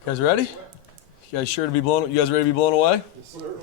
You guys ready? You guys sure to be blown? You guys ready to be blown away? Yes, sir.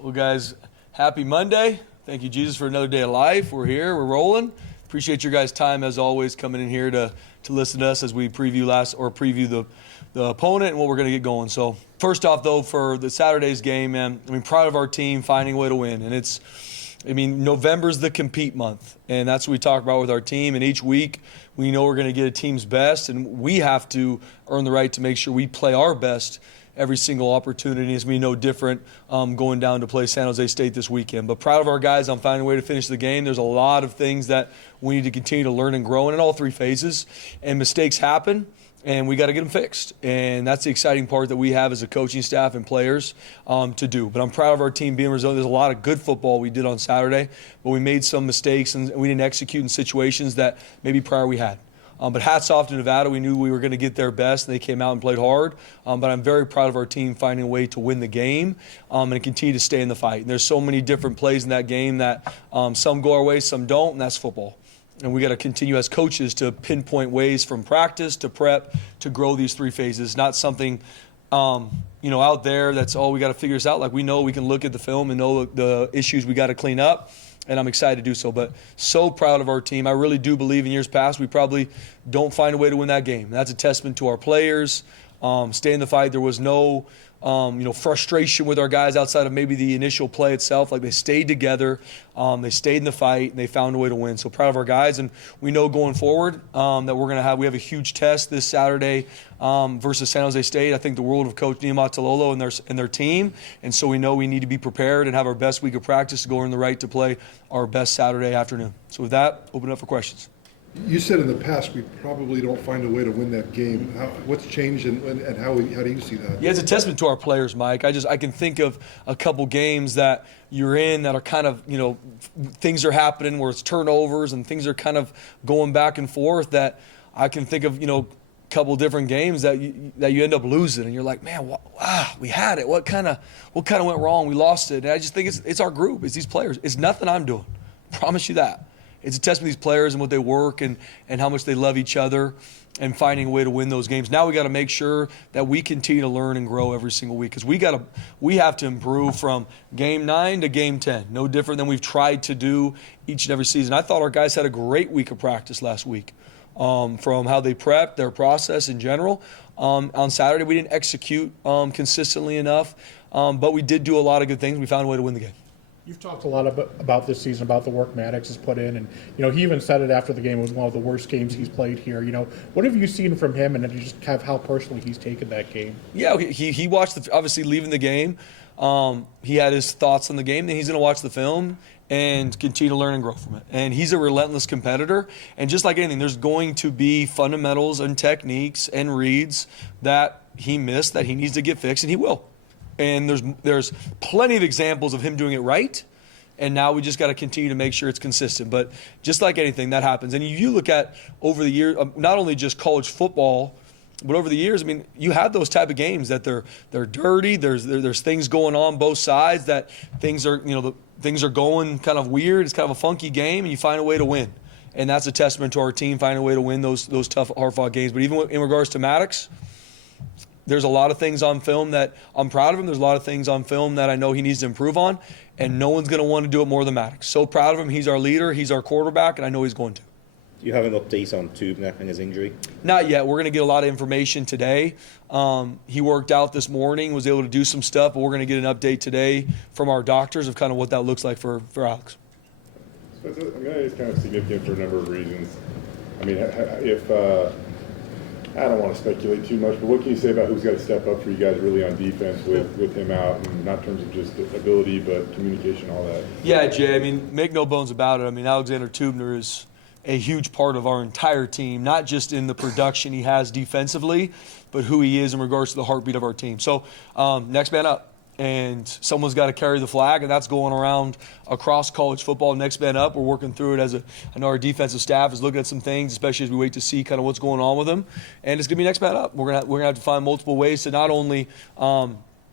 Well, guys, happy Monday. Thank you, Jesus, for another day of life. We're here. We're rolling. Appreciate your guys' time, as always, coming in here to listen to us as we preview the opponent and what we're going to get going. So, first off, though, for the Saturday's game, man, proud of our team finding a way to win. And November's the compete month, and that's what we talk about with our team. And each week, we know we're going to get a team's best, and we have to earn the right to make sure we play our best every single opportunity. It's going to be no different going down to play San Jose State this weekend. But proud of our guys on finding a way to finish the game. There's a lot of things that we need to continue to learn and grow in all three phases, and mistakes happen. And we got to get them fixed. And that's the exciting part that we have as a coaching staff and players to do. But I'm proud of our team being resilient. There's a lot of good football we did on Saturday, but we made some mistakes and we didn't execute in situations that maybe prior we had. But hats off to Nevada. We knew we were going to get their best, and they came out and played hard. But I'm very proud of our team finding a way to win the game and continue to stay in the fight. And there's so many different plays in that game that some go our way, some don't, and that's football. And we got to continue as coaches to pinpoint ways from practice to prep to grow these three phases. Not something, out there that's, we got to figure this out. Like, we know we can look at the film and know the issues we got to clean up, and I'm excited to do so. But so proud of our team. I really do believe in years past we probably don't find a way to win that game. That's a testament to our players. Stay in the fight. There was no frustration with our guys outside of maybe the initial play itself. Like, they stayed together, they stayed in the fight, and they found a way to win. So proud of our guys, and we know going forward that we have a huge test this Saturday versus San Jose State. I think the world of Coach Nehemiah Tololo and their team, and so we know we need to be prepared and have our best week of practice to go earn the right to play our best Saturday afternoon. So with that, open it up for questions. You said in the past we probably don't find a way to win that game. What's changed and how do you see that? Yeah, it's a testament to our players, Mike. I can think of a couple games that you're in that are kind of, things are happening where it's turnovers and things are kind of going back and forth, that I can think of, a couple different games that you end up losing, and you're like, man, wow, we had it. What kind of went wrong? We lost it. And I just think it's our group. It's these players. It's nothing I'm doing. Promise you that. It's a testament to these players and what they work and how much they love each other and finding a way to win those games. Now we got to make sure that we continue to learn and grow every single week, because we have to improve from game 9 to game 10. No different than we've tried to do each and every season. I thought our guys had a great week of practice last week, from how they prepped, their process in general. On Saturday we didn't execute consistently enough, but we did do a lot of good things. We found a way to win the game. You've talked a lot about this season, about the work Maddox has put in, and he even said it after the game. It was one of the worst games he's played here. What have you seen from him, and just kind of how personally he's taken that game? Yeah, he watched obviously leaving the game. He had his thoughts on the game. Then he's going to watch the film and continue to learn and grow from it. And he's a relentless competitor. And just like anything, there's going to be fundamentals and techniques and reads that he missed that he needs to get fixed, and he will. And there's plenty of examples of him doing it right, and now we just got to continue to make sure it's consistent. But just like anything, that happens. And you look at over the years, not only just college football, but over the years, you have those type of games that they're dirty. There's things going on both sides, that things are things are going kind of weird. It's kind of a funky game, and you find a way to win. And that's a testament to our team finding a way to win those tough, hard-fought games. But even in regards to Maddox, there's a lot of things on film that I'm proud of him. There's a lot of things on film that I know he needs to improve on, and no one's going to want to do it more than Maddox. So proud of him. He's our leader. He's our quarterback, and I know he's going to. Do you have an update on Tubner and his injury? Not yet. We're going to get a lot of information today. He worked out this morning, was able to do some stuff, but we're going to get an update today from our doctors of kind of what that looks like for Alex. Spencer, it's kind of significant for a number of reasons. If I don't want to speculate too much, but what can you say about who's got to step up for you guys really on defense with him out, and not in terms of just ability, but communication, all that? Yeah, Jay, make no bones about it. Alexander Tubner is a huge part of our entire team, not just in the production he has defensively, but who he is in regards to the heartbeat of our team. So next man up. And someone's got to carry the flag, and that's going around across college football. Next man up, we're working through it I know our defensive staff is looking at some things, especially as we wait to see kind of what's going on with him. And it's going to be next man up. We're going to have to find multiple ways to not only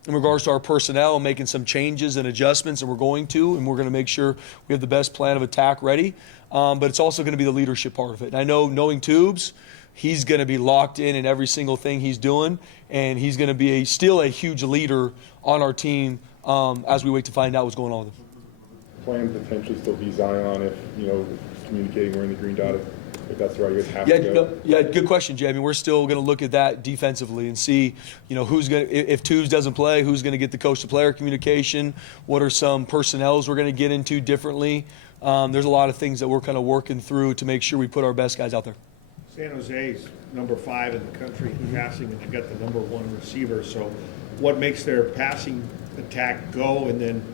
in regards to our personnel, making some changes and adjustments, and we're going to make sure we have the best plan of attack ready. But it's also going to be the leadership part of it. And I know, knowing Tubes, he's going to be locked in every single thing he's doing, and he's going to be still a huge leader on our team as we wait to find out what's going on with him. Plan potentially still be Zion if, communicating we're in the green dot, if that's the right, you guys have to go. Good question, Jay. I mean, we're still going to look at that defensively and see, who's going to, if Tubes doesn't play, who's going to get the coach-to-player communication, what are some personnels we're going to get into differently. There's a lot of things that we're kind of working through to make sure we put our best guys out there. San Jose's number 5 in the country in passing, and you got the number 1 receiver. So what makes their passing attack go? And then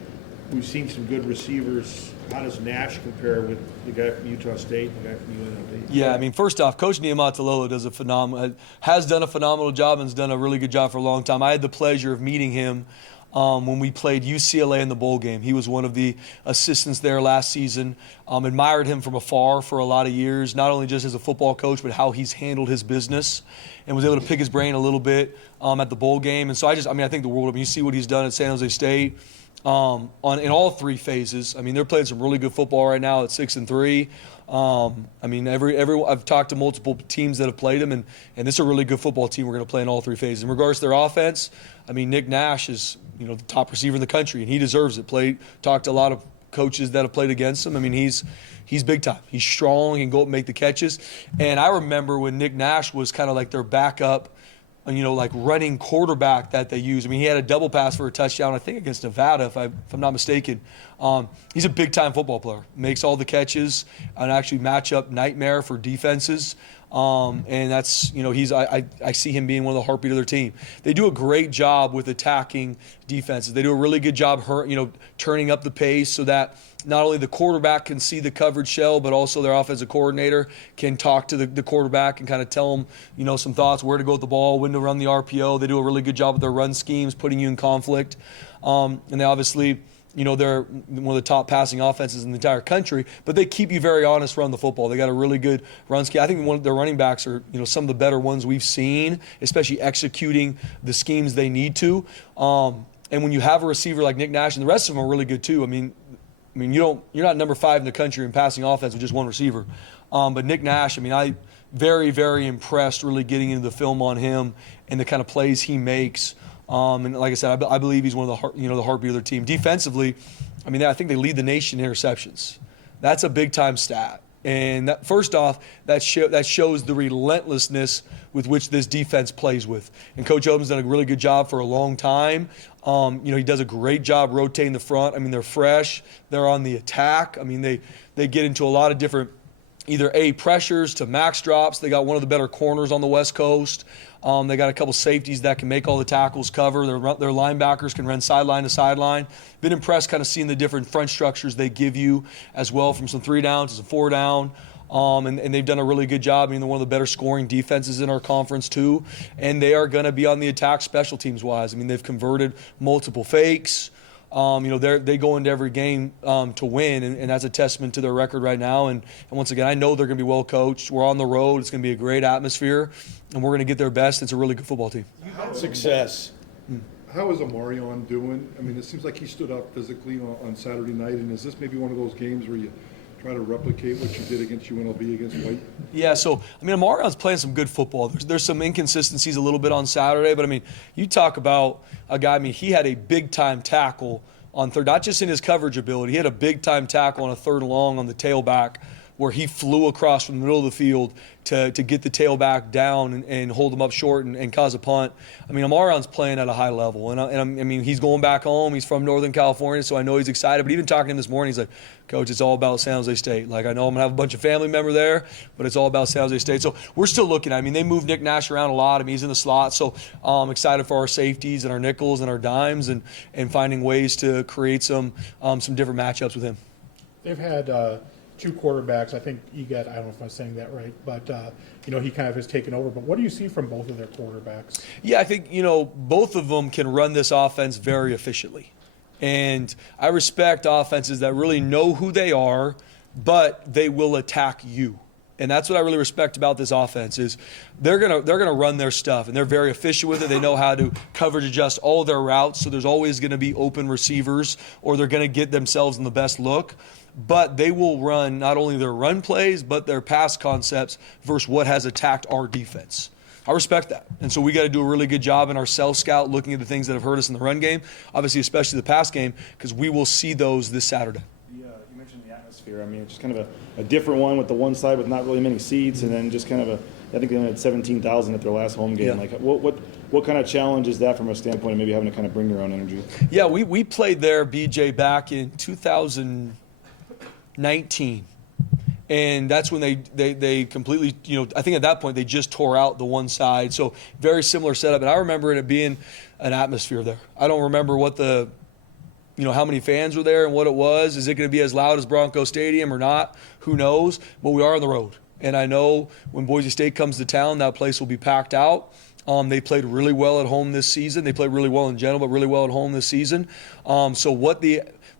we've seen some good receivers. How does Nash compare with the guy from Utah State and the guy from UNLV? Yeah, I mean, first off, Coach Niumatalolo has done a phenomenal job and has done a really good job for a long time. I had the pleasure of meeting him when we played UCLA in the bowl game. He was one of the assistants there last season. Admired him from afar for a lot of years, not only just as a football coach, but how he's handled his business, and was able to pick his brain a little bit at the bowl game. And so I think the world of him. You see what he's done at San Jose State in all 3 phases. I mean, they're playing some really good football right now at 6-3. I mean, I've talked to multiple teams that have played him, and this is a really good football team. We're going to play in all 3 phases. In regards to their offense, I mean, Nick Nash is the top receiver in the country, and he deserves it. Talked to a lot of coaches that have played against him. I mean, he's big time. He's strong. He can go up and make the catches. And I remember when Nick Nash was kind of like their backup, like running quarterback that they use. I mean, he had a double pass for a touchdown, I think, against Nevada, if I'm not mistaken. He's a big-time football player. Makes all the catches, an actually matchup nightmare for defenses. And that's, I see him being one of the heartbeat of their team. They do a great job with attacking defenses. They do a really good job, turning up the pace so that not only the quarterback can see the coverage shell, but also their offensive coordinator can talk to the quarterback and kind of tell them, some thoughts, where to go with the ball, when to run the RPO. They do a really good job with their run schemes, putting you in conflict. And they obviously, they're one of the top passing offenses in the entire country, but they keep you very honest running the football. They got a really good run scheme. I think one of their running backs are, some of the better ones we've seen, especially executing the schemes they need to. And when you have a receiver like Nick Nash, and the rest of them are really good too. I mean, you're not number 5 in the country in passing offense with just one receiver. But Nick Nash, I very, very impressed really getting into the film on him and the kind of plays he makes. And like I said, I believe he's one of the heartbeat of their team. Defensively, I think they lead the nation in interceptions. That's a big-time stat. And first off, that shows the relentlessness with which this defense plays with. And Coach Odom's done a really good job for a long time. He does a great job rotating the front. They're fresh. They're on the attack. They get into a lot of different either A, pressures to max drops. They got one of the better corners on the West Coast. They got a couple safeties that can make all the tackles cover. Their linebackers can run sideline to sideline. Been impressed kind of seeing the different front structures they give you as well, from some 3 down to some 4 down. And they've done a really good job. They're one of the better scoring defenses in our conference too. And they are going to be on the attack special teams wise. They've converted multiple fakes. They go into every game to win, and that's a testament to their record right now. And once again, I know they're going to be well coached. We're on the road. It's going to be a great atmosphere, and we're going to get their best. It's a really good football team. Success. How is Omarion doing? It seems like he stood up physically on Saturday night, and is this maybe one of those games where you try to replicate what you did against UNLV against White? Yeah, so, Omarion's playing some good football. There's some inconsistencies a little bit on Saturday, but, you talk about a guy, he had a big-time tackle on third, not just in his coverage ability. He had a big-time tackle on a 3rd and long on the tailback where he flew across from the middle of the field to get the tailback down and hold him up short and cause a punt. Omarion's playing at a high level. And he's going back home. He's from Northern California, so I know he's excited. But even talking to him this morning, he's like, Coach, it's all about San Jose State. I know I'm going to have a bunch of family member there, but it's all about San Jose State. So we're still looking. They move Nick Nash around a lot. He's in the slot. So I'm excited for our safeties and our nickels and our dimes and finding ways to create some different matchups with him. They've had 2 quarterbacks. I think Egat, I don't know if I'm saying that right, but he kind of has taken over. But what do you see from both of their quarterbacks? Yeah, I think, both of them can run this offense very efficiently. And I respect offenses that really know who they are, but they will attack you. And that's what I really respect about this offense is they're gonna run their stuff, and they're very efficient with it. They know how to coverage adjust all their routes, so there's always going to be open receivers, or they're going to get themselves in the best look. But they will run not only their run plays, but their pass concepts versus what has attacked our defense. I respect that. And so we got to do a really good job in our self-scout, looking at the things that have hurt us in the run game, obviously especially the pass game, because we will see those this Saturday. You mentioned the atmosphere. I mean, it's just kind of a different one with the one side with not really many seats, and then just kind of I think they only had 17,000 at their last home game. Yeah. Like, what kind of challenge is that from a standpoint of maybe having to kind of bring your own energy? Yeah, we played there, BJ, back in 2019. And that's when they completely, I think at that point they just tore out the one side. So very similar setup. And I remember it being an atmosphere there. I don't remember what how many fans were there and what it was. Is it going to be as loud as Bronco Stadium or not? Who knows? But we are on the road. And I know when Boise State comes to town, that place will be packed out. They played really well at home this season. They played really well in general, but really well at home this season.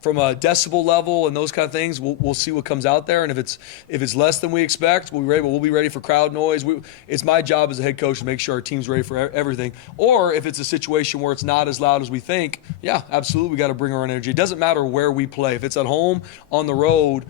From a decibel level and those kind of things, we'll see what comes out there. And if it's less than we expect, we'll be ready for crowd noise. It's my job as a head coach to make sure our team's ready for everything. Or if it's a situation where it's not as loud as we think, yeah, absolutely, we got to bring our own energy. It doesn't matter where we play. If it's at home, on the road,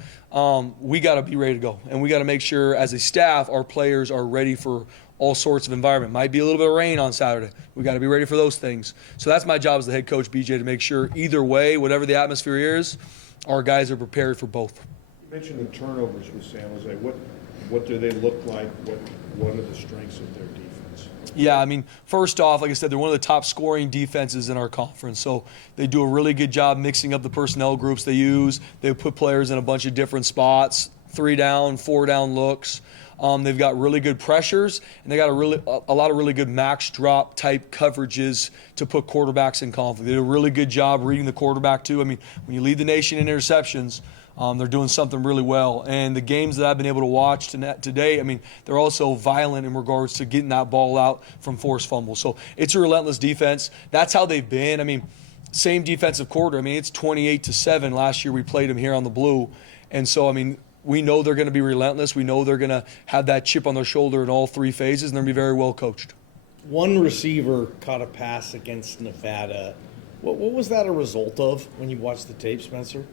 we got to be ready to go. And we got to make sure as a staff our players are ready for all sorts of environment. Might be a little bit of rain on Saturday. We got to be ready for those things. So that's my job as the head coach, BJ, to make sure either way, whatever the atmosphere is, our guys are prepared for both. You mentioned the turnovers with San Jose. What do they look like? What are the strengths of their defense? Yeah, I mean, first off, like I said, they're one of the top scoring defenses in our conference. So they do a really good job mixing up the personnel groups they use. They put players in a bunch of different spots, 3 down, 4 down looks. They've got really good pressures, and they got a lot of really good max drop type coverages to put quarterbacks in conflict. They did a really good job reading the quarterback too. I mean, when you lead the nation in interceptions, they're doing something really well. And the games that I've been able to watch today, I mean, they're also violent in regards to getting that ball out from forced fumbles. So it's a relentless defense. That's how they've been. I mean, same defensive quarter. I mean, it's 28-7 last year we played them here on the Blue. And so, I mean, we know they're going to be relentless. We know they're going to have that chip on their shoulder in all 3 phases, and they're going to be very well coached. One receiver caught a pass against Nevada. What was that a result of when you watched the tape, Spencer?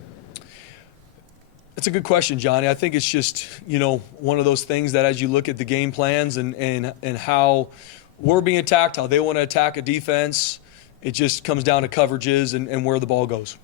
That's a good question, Johnny. I think it's just, one of those things that as you look at the game plans and how we're being attacked, how they want to attack a defense, it just comes down to coverages and where the ball goes.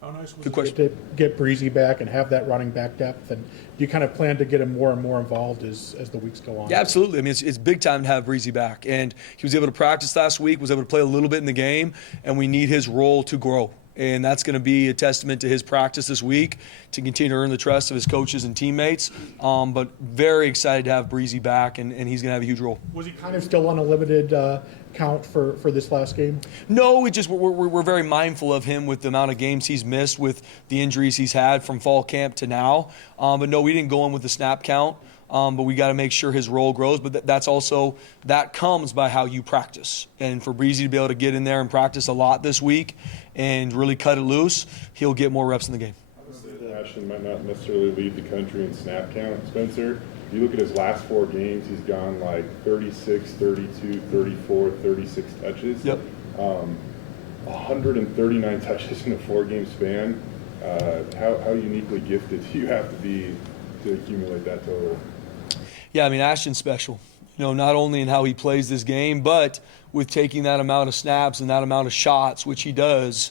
How nice was Good it question. to get Breezy back and have that running back depth? And do you kind of plan to get him more and more involved as the weeks go on? Yeah, absolutely. I mean, it's big time to have Breezy back. And he was able to practice last week, was able to play a little bit in the game, and we need his role to grow. And that's going to be a testament to his practice this week to continue to earn the trust of his coaches and teammates. But very excited to have Breezy back, and he's going to have a huge role. Was he kind of still on a limited count for this last game? No, we're very mindful of him with the amount of games he's missed with the injuries he's had from fall camp to now. But no, we didn't go in with the snap count. But we got to make sure his role grows. But that comes by how you practice. And for Breezy to be able to get in there and practice a lot this week and really cut it loose, he'll get more reps in the game. Ashton might not necessarily lead the country in snap count, Spencer. If you look at his last 4 games, he's gone like 36, 32, 34, 36 touches. Yep. 139 touches in a 4-game span. How uniquely gifted do you have to be to accumulate that total? Yeah, I mean, Ashton's special. Not only in how he plays this game, but with taking that amount of snaps and that amount of shots, which he does,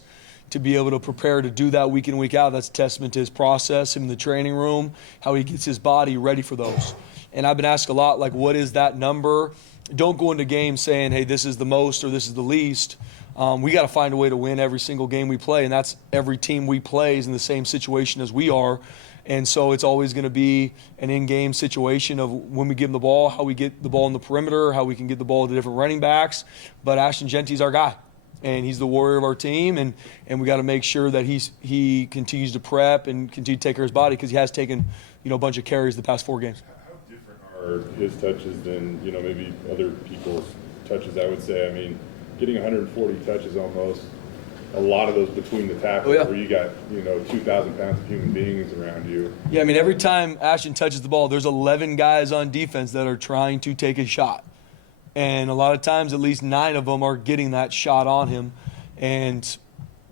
to be able to prepare to do that week in, week out. That's a testament to his process in the training room, how he gets his body ready for those. And I've been asked a lot, like, what is that number? Don't go into games saying, hey, this is the most or this is the least. We got to find a way to win every single game we play, and that's every team we play is in the same situation as we are. And so it's always going to be an in-game situation of when we give him the ball, how we get the ball in the perimeter, how we can get the ball to different running backs. But Ashton Genty's our guy, and he's the warrior of our team, and we got to make sure that he continues to prep and continue to take care of his body because he has taken a bunch of carries the past 4 games. How different are his touches than maybe other people's touches? I would say. I mean, getting 140 touches almost a lot of those between the tackles Oh, yeah. where you got, 2,000 pounds of human beings around you. Yeah, I mean, every time Ashton touches the ball, there's 11 guys on defense that are trying to take a shot. And a lot of times, at least 9 of them are getting that shot on him. And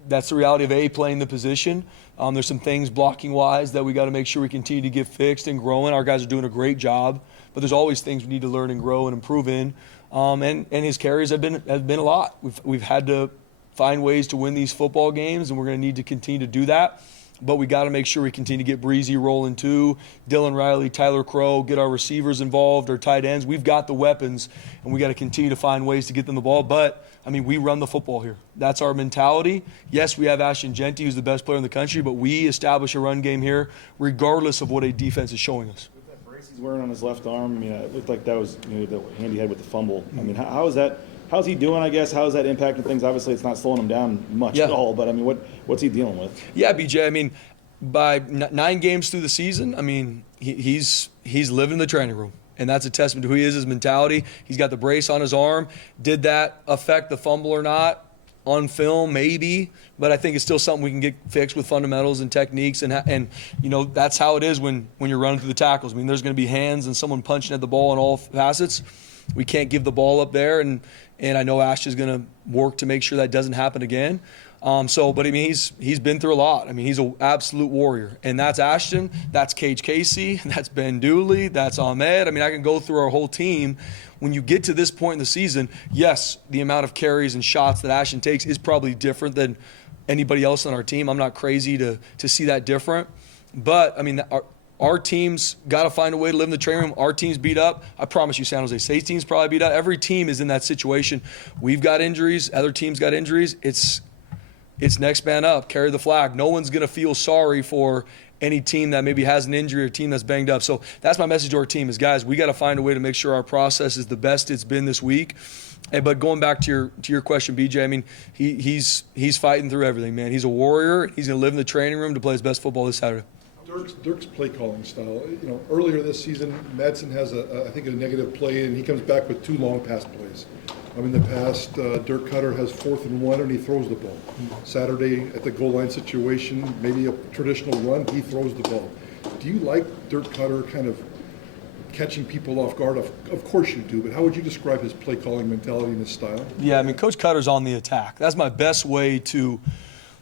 that's the reality of playing the position. There's some things blocking-wise that we got to make sure we continue to get fixed and growing. Our guys are doing a great job, but there's always things we need to learn and grow and improve in. And his carries have been a lot. We've had to find ways to win these football games, and we're going to need to continue to do that. But we got to make sure we continue to get Breezy rolling too. Dylan Riley, Tyler Crow, get our receivers involved, our tight ends. We've got the weapons, and we got to continue to find ways to get them the ball. But, I mean, we run the football here. That's our mentality. Yes, we have Ashton Genty, who's the best player in the country, but we establish a run game here regardless of what a defense is showing us. That brace he's wearing on his left arm, I mean, it looked like that was the hand he had with the fumble. I mean, how is that? How's he doing, I guess? How is that impacting things? Obviously, it's not slowing him down much at all, but, I mean, what's he dealing with? Yeah, BJ, I mean, by 9 games through the season, I mean, he's living in the training room. And that's a testament to who he is, his mentality. He's got the brace on his arm. Did that affect the fumble or not? On film, maybe. But I think it's still something we can get fixed with fundamentals and techniques. And that's how it is when you're running through the tackles. I mean, there's going to be hands and someone punching at the ball in all facets. We can't give the ball up there. And I know Ash is going to work to make sure that doesn't happen again. But I mean, he's been through a lot. I mean, he's an absolute warrior. And that's Ashton, that's Cage Casey, that's Ben Dooley, that's Ahmed. I mean, I can go through our whole team. When you get to this point in the season, yes, the amount of carries and shots that Ashton takes is probably different than anybody else on our team. I'm not crazy to see that different. But, I mean, our team's got to find a way to live in the training room. Our team's beat up. I promise you, San Jose State's team's probably beat up. Every team is in that situation. We've got injuries. Other teams got injuries. It's next man up, carry the flag. No one's going to feel sorry for any team that maybe has an injury or team that's banged up. So that's my message to our team is, guys, we got to find a way to make sure our process is the best it's been this week. But going back to your question, BJ, I mean, he's fighting through everything, man. He's a warrior. He's going to live in the training room to play his best football this Saturday. Dirk's play calling style. Earlier this season, Madsen has I think a negative play, and he comes back with 2 long pass plays. In the past, Dirk Cutter has 4th and 1, and he throws the ball. Saturday, at the goal line situation, maybe a traditional run, he throws the ball. Do you like Dirk Cutter kind of catching people off guard? Of course you do, but how would you describe his play calling mentality and his style? Yeah, I mean, Coach Cutter's on the attack. That's my best way to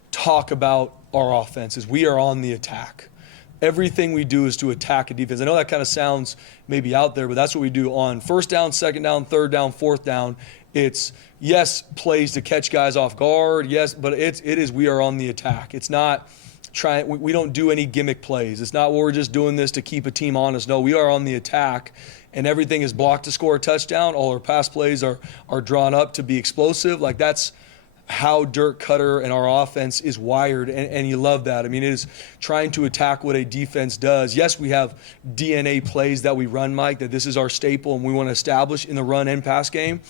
talk about our offense is we are on the attack. Everything we do is to attack a defense. I know that kind of sounds maybe out there, but that's what we do on 1st down, 2nd down, 3rd down, 4th down. It's, yes, plays to catch guys off guard, yes, but it is we are on the attack. It's not we don't do any gimmick plays. It's not we're just doing this to keep a team honest. No, we are on the attack, and everything is blocked to score a touchdown. All our pass plays are drawn up to be explosive. Like, that's how Dirk Cutter and our offense is wired, and you love that. I mean, it is trying to attack what a defense does. Yes, we have DNA plays that we run, Mike, that this is our staple and we want to establish in the run and pass game.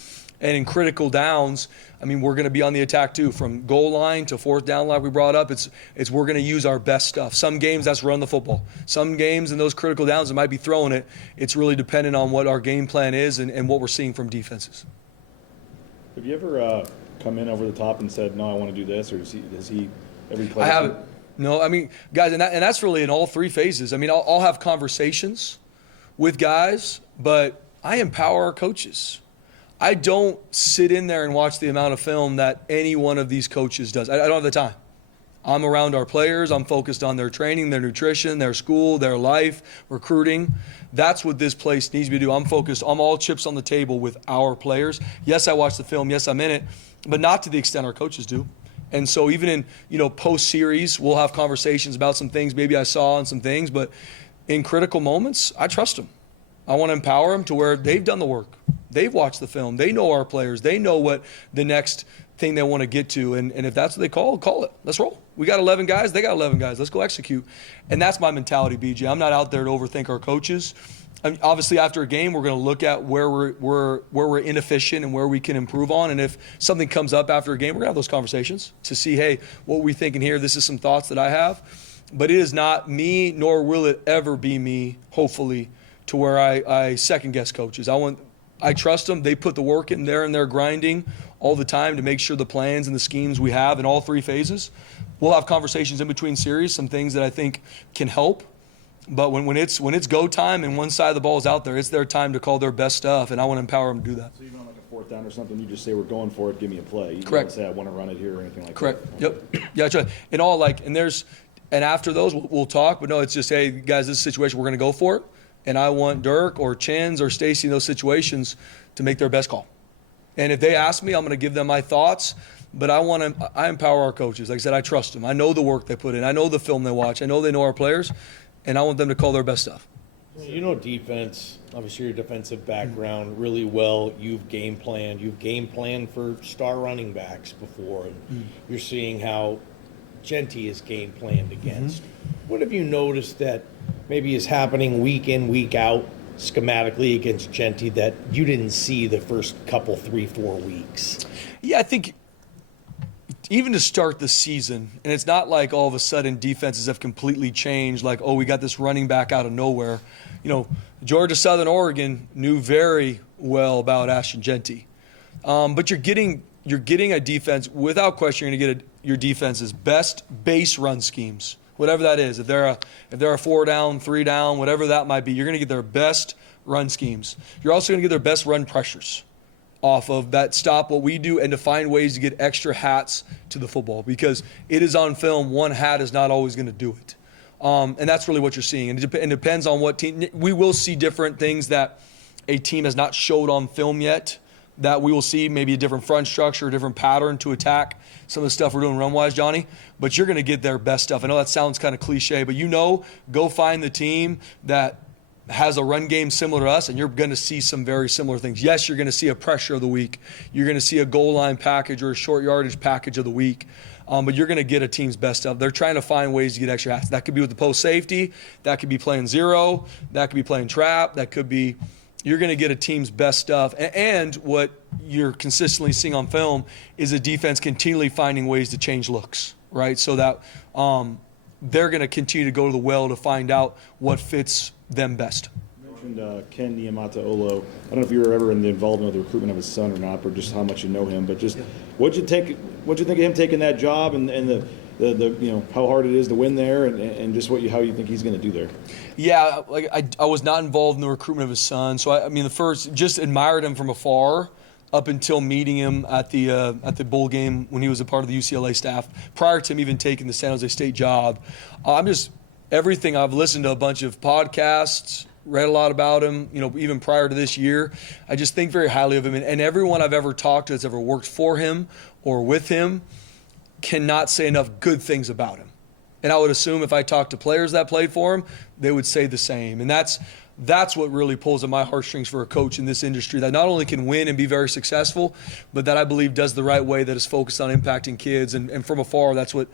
And in critical downs, I mean, we're going to be on the attack too. From goal line to 4th down, like we brought up, it's we're going to use our best stuff. Some games, that's run the football. Some games in those critical downs, it might be throwing it. It's really dependent on what our game plan is and what we're seeing from defenses. Have you ever come in over the top and said, no, I want to do this, or does he every play? I haven't. No, I mean, guys, and that's really in all 3 phases. I mean, I'll have conversations with guys, but I empower our coaches. I don't sit in there and watch the amount of film that any one of these coaches does. I don't have the time. I'm around our players. I'm focused on their training, their nutrition, their school, their life, recruiting. That's what this place needs me to do. I'm focused. I'm all chips on the table with our players. Yes, I watch the film. Yes, I'm in it, but not to the extent our coaches do. And so even in post-series, we'll have conversations about some things maybe I saw and some things, but in critical moments, I trust them. I want to empower them to where they've done the work. They've watched the film. They know our players. They know what the next thing they want to get to. And if that's what they call it. Let's roll. We got 11 guys. They got 11 guys. Let's go execute. And that's my mentality, BJ. I'm not out there to overthink our coaches. I mean, obviously, after a game, we're going to look at where we're inefficient and where we can improve on. And if something comes up after a game, we're going to have those conversations to see, hey, what are we thinking here? This is some thoughts that I have. But it is not me, nor will it ever be me, hopefully, to where I second-guess coaches. I want I trust them. They put the work in there and they're grinding all the time to make sure the plans and the schemes we have in all three phases. We'll have conversations in between series, some things that I think can help. But when it's go time and one side of the ball is out there, it's their time to call their best stuff, and I want to empower them to do that. So even on like a fourth down or something, you just say we're going for it, give me a play. You Correct. don't say I want to run it here or anything like Correct. that. Yep. Yeah, that's right. And after those, we'll talk. But no, it's just, hey, guys, this is a situation, we're going to go for it. And I want Dirk or Chins or Stacy in those situations to make their best call. And if they ask me, I'm going to give them my thoughts. But I empower our coaches. Like I said, I trust them. I know the work they put in. I know the film they watch. I know they know our players. And I want them to call their best stuff. You know defense, obviously your defensive background really well. You've game planned. You've game planned for star running backs before. And you're seeing how Genty is game planned against. What have you noticed that maybe is happening week in, week out, schematically against Genty that you didn't see the first couple, 3-4 weeks? Yeah, I think even to start the season, and it's not like all of a sudden defenses have completely changed, like, oh, we got this running back out of nowhere. You know, Georgia Southern Oregon knew very well about Ashton Genty. But you're getting a defense, without question, you're going to get your defense's best base run schemes, whatever that is. If they're a 4 down, 3 down, whatever that might be, you're going to get their best run schemes. You're also going to get their best run pressures off of that, stop what we do and to find ways to get extra hats to the football, because it is on film. One hat is not always going to do it. And that's really what you're seeing. And it depends on what team. We will see different things that a team has not showed on film yet, that we will see maybe a different front structure, a different pattern to attack some of the stuff we're doing run-wise, Johnny. But you're going to get their best stuff. I know that sounds kind of cliche, but go find the team that has a run game similar to us, and you're going to see some very similar things. Yes, you're going to see a pressure of the week. You're going to see a goal line package or a short yardage package of the week. But you're going to get a team's best stuff. They're trying to find ways to get extra hats. That could be with the post safety. That could be playing zero. That could be playing trap. That could be – you're going to get a team's best stuff. And what you're consistently seeing on film is a defense continually finding ways to change looks, right? So that they're going to continue to go to the well to find out what fits them best. You mentioned Ken Niamata-Olo. I don't know if you were ever in the involvement of the recruitment of his son or not, or just how much you know him. But just what'd you think of him taking that job and the how hard it is to win there and just how you think he's going to do there? Yeah, like I was not involved in the recruitment of his son, so I mean just admired him from afar up until meeting him at the bowl game when he was a part of the UCLA staff. Prior to him even taking the San Jose State job, everything. I've listened to a bunch of podcasts, read a lot about him, even prior to this year. I just think very highly of him. And everyone I've ever talked to that's ever worked for him or with him cannot say enough good things about him. And I would assume if I talked to players that played for him, they would say the same. And that's what really pulls at my heartstrings for a coach in this industry that not only can win and be very successful, but that I believe does the right way, that is focused on impacting kids. And from afar, that's what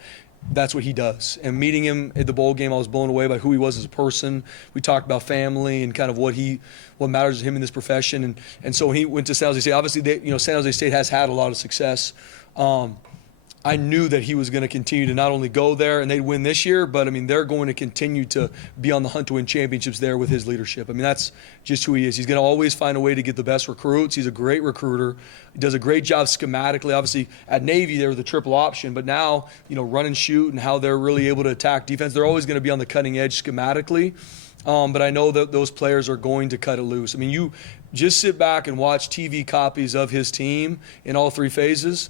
he does. And meeting him at the bowl game, I was blown away by who he was as a person. We talked about family and kind of what matters to him in this profession. And so when he went to San Jose State, obviously San Jose State has had a lot of success. I knew that he was going to continue to not only go there and they'd win this year, but they're going to continue to be on the hunt to win championships there with his leadership. That's just who he is. He's going to always find a way to get the best recruits. He's a great recruiter. He does a great job schematically. Obviously, at Navy, they were the triple option, but now, run and shoot and how they're really able to attack defense, they're always going to be on the cutting edge schematically. But I know that those players are going to cut it loose. You just sit back and watch TV copies of his team in all three phases.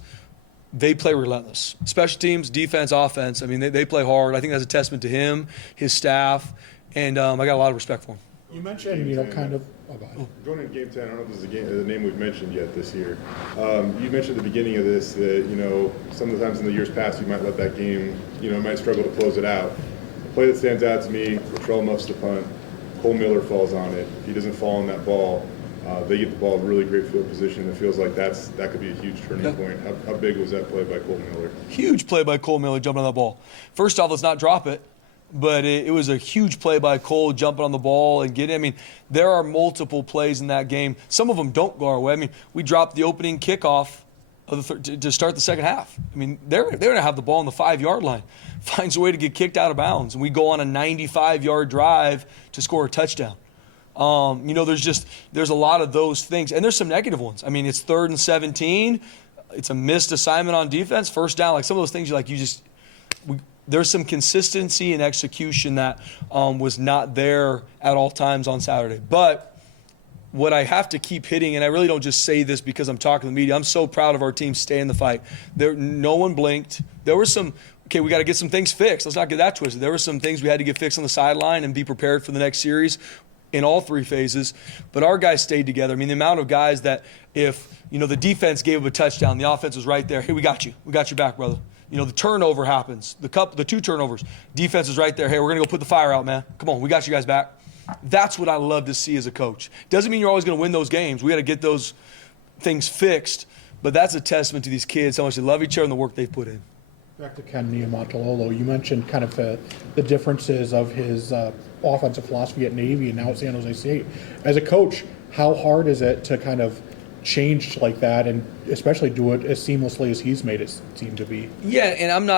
They play relentless. Special teams, defense, offense. They play hard. I think that's a testament to him, his staff, and I got a lot of respect for him. You mentioned, Going into Game 10, I don't know if this is the name we've mentioned yet this year. You mentioned at the beginning of this that, sometimes in the years past you might let that game, might struggle to close it out. The play that stands out to me, Latrell muffs the punt, Cole Miller falls on it. If he doesn't fall on that ball, they get the ball in really great field position. It feels like that could be a huge turning point. How big was that play by Cole Miller? Huge play by Cole Miller jumping on that ball. First off, let's not drop it, but it was a huge play by Cole jumping on the ball and getting. There are multiple plays in that game. Some of them don't go our way. We dropped the opening kickoff to start the second half. They're going to have the ball on the 5-yard line, finds a way to get kicked out of bounds, and we go on a 95-yard drive to score a touchdown. There's a lot of those things, and there's some negative ones. I mean, it's 3rd and 17. It's a missed assignment on defense, first down. Like some of those things, there's some consistency and execution that was not there at all times on Saturday. But what I have to keep hitting, and I really don't just say this because I'm talking to the media, I'm so proud of our team staying in the fight. No one blinked. There were some, we got to get some things fixed. Let's not get that twisted. There were some things we had to get fixed on the sideline and be prepared for the next series in all 3 phases. But our guys stayed together. I mean, the amount of guys that if, the defense gave up a touchdown, the offense was right there. Hey, we got you. We got your back, brother. The turnover happens. The 2 turnovers. Defense is right there. Hey, we're going to go put the fire out, man. Come on, we got you guys back. That's what I love to see as a coach. Doesn't mean you're always going to win those games. We got to get those things fixed. But that's a testament to these kids, how much they love each other and the work they've put in. Back to Ken Niumatalolo, you mentioned kind of the differences of his offensive philosophy at Navy and now at San Jose State. As a coach, how hard is it to kind of change like that and especially do it as seamlessly as he's made it seem to be? Yeah, and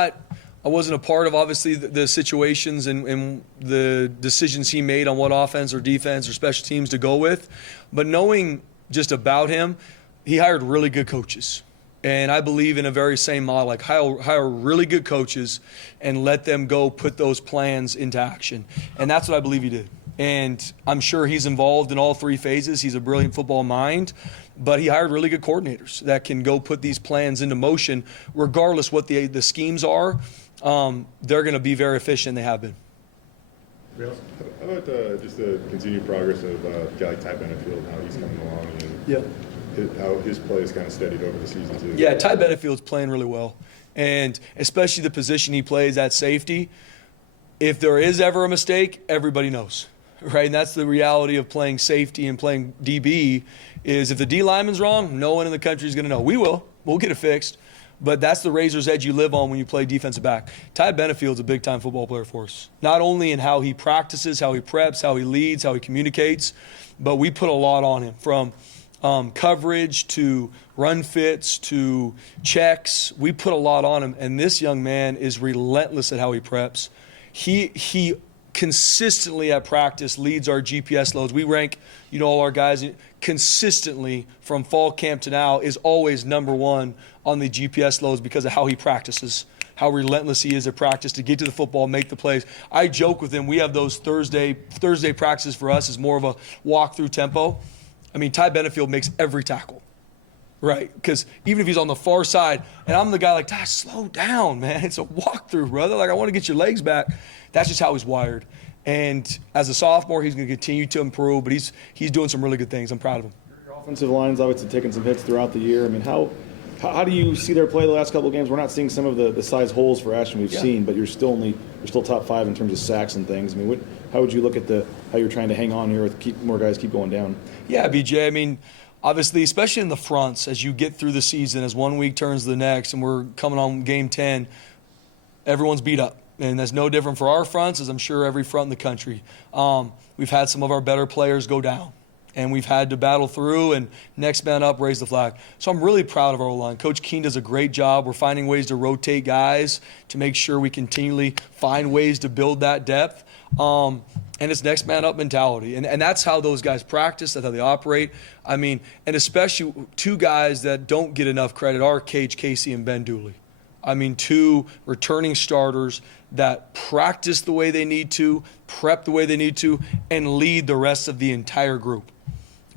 I wasn't a part of, obviously, the situations and the decisions he made on what offense or defense or special teams to go with. But knowing just about him, he hired really good coaches. And I believe in a very same model, like hire really good coaches and let them go put those plans into action. And that's what I believe he did. And I'm sure he's involved in all 3 phases. He's a brilliant football mind. But he hired really good coordinators that can go put these plans into motion regardless what the schemes are. They're going to be very efficient. They have been. How about just the continued progress of a guy like Ty Benefield, how he's coming along, and how his play has kind of steadied over the season too? Yeah, Ty Benefield's playing really well, and especially the position he plays at safety. If there is ever a mistake, everybody knows, right? And that's the reality of playing safety and playing DB. Is if the D lineman's wrong, no one in the country is going to know. We'll get it fixed. But that's the razor's edge you live on when you play defensive back. Ty Benefield's a big-time football player for us. Not only in how he practices, how he preps, how he leads, how he communicates, but we put a lot on him from coverage to run fits to checks. We put a lot on him, and this young man is relentless at how he preps. He consistently at practice leads our GPS loads. We rank, all our guys consistently from fall camp to now is always number 1 on the GPS loads because of how he practices, how relentless he is at practice to get to the football, make the plays. I joke with him. We have those Thursday practices for us is more of a walk-through tempo. I mean, Ty Benefield makes every tackle, right? Because even if he's on the far side, and I'm the guy like, Ty, slow down, man. It's a walk-through, brother. Like, I want to get your legs back. That's just how he's wired. And as a sophomore, he's going to continue to improve, but he's doing some really good things. I'm proud of him. Your offensive line's obviously taking some hits throughout the year. I mean, how do you see their play the last couple of games? We're not seeing some of the size holes for Ashton we've seen, but you're still top 5 in terms of sacks and things. I mean, how would you look at how you're trying to hang on here with keep more guys keep going down? Yeah, BJ. I mean, obviously, especially in the fronts, as you get through the season, as one week turns to the next, and we're coming on game 10, everyone's beat up. And that's no different for our fronts, as I'm sure every front in the country. We've had some of our better players go down, and we've had to battle through and next man up, raise the flag. So I'm really proud of our O-line. Coach Keene does a great job. We're finding ways to rotate guys to make sure we continually find ways to build that depth. And it's next man up mentality. And that's how those guys practice, that's how they operate. I mean, and especially 2 guys that don't get enough credit are Cage Casey and Ben Dooley. I mean, 2 returning starters that practice the way they need to, prep the way they need to, and lead the rest of the entire group.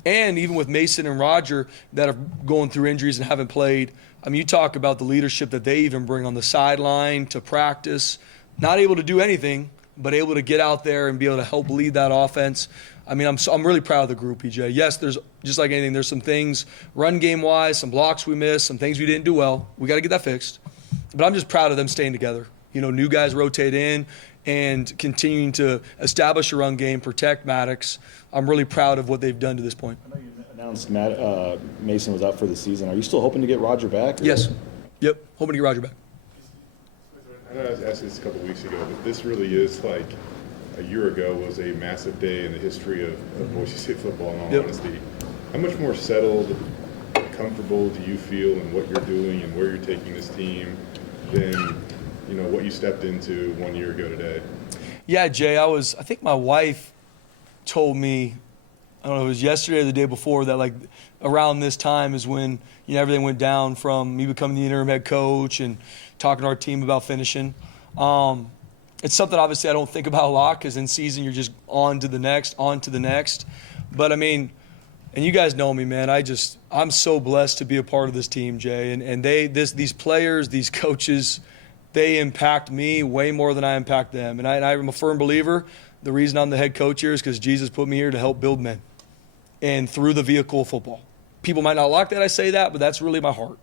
And even with Mason and Roger that are going through injuries and haven't played, I mean, you talk about the leadership that they even bring on the sideline to practice, not able to do anything, but able to get out there and be able to help lead that offense. I mean, I'm really proud of the group, PJ. Yes, there's just like anything, there's some things run game-wise, some blocks we missed, some things we didn't do well. We got to get that fixed. But I'm just proud of them staying together. New guys rotate in and continuing to establish a run game, protect Maddox. I'm really proud of what they've done to this point. I know you announced Mason was out for the season. Are you still hoping to get Roger back? Yes. Yep. Hoping to get Roger back. I know I was asked this a couple weeks ago, but this really is like a year ago was a massive day in the history of Boise State football, in all honesty. How much more settled, comfortable do you feel in what you're doing and where you're taking this team than what you stepped into 1 year ago today? Yeah, Jay, I think my wife told me I don't know, it was yesterday or the day before that, like around this time is when, everything went down from me becoming the interim head coach and talking to our team about finishing. It's something obviously I don't think about a lot because in season you're just on to the next. But I mean, and you guys know me, man. I'm so blessed to be a part of this team, Jay. And these players, these coaches, they impact me way more than I impact them. And I'm a firm believer. The reason I'm the head coach here is because Jesus put me here to help build men, and through the vehicle of football. People might not like that I say that, but that's really my heart.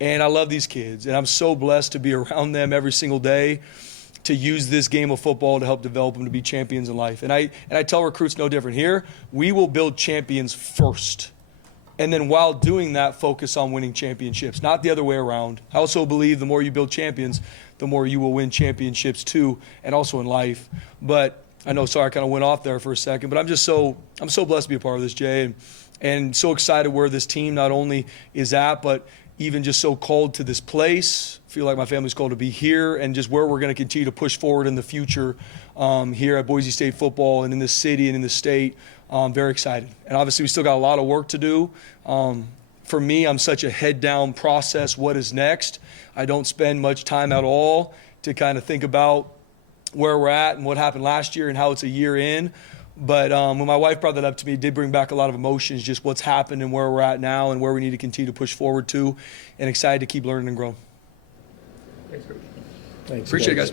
And I love these kids, and I'm so blessed to be around them every single day, to use this game of football to help develop them to be champions in life. And I tell recruits no different. Here, we will build champions first. And then while doing that, focus on winning championships, not the other way around. I also believe the more you build champions, the more you will win championships too, and also in life. But I know, sorry, I kind of went off there for a second, but I'm so blessed to be a part of this, Jay, and so excited where this team not only is at, but even just so called to this place. I feel like my family's called to be here, and just where we're going to continue to push forward in the future here at Boise State football and in this city and in the state. I'm very excited. And obviously we still got a lot of work to do. For me, I'm such a head-down process, what is next. I don't spend much time at all to kind of think about where we're at and what happened last year and how it's a year in. But when my wife brought that up to me, it did bring back a lot of emotions, just what's happened and where we're at now and where we need to continue to push forward to, and excited to keep learning and growing. Thanks, Appreciate it, guys.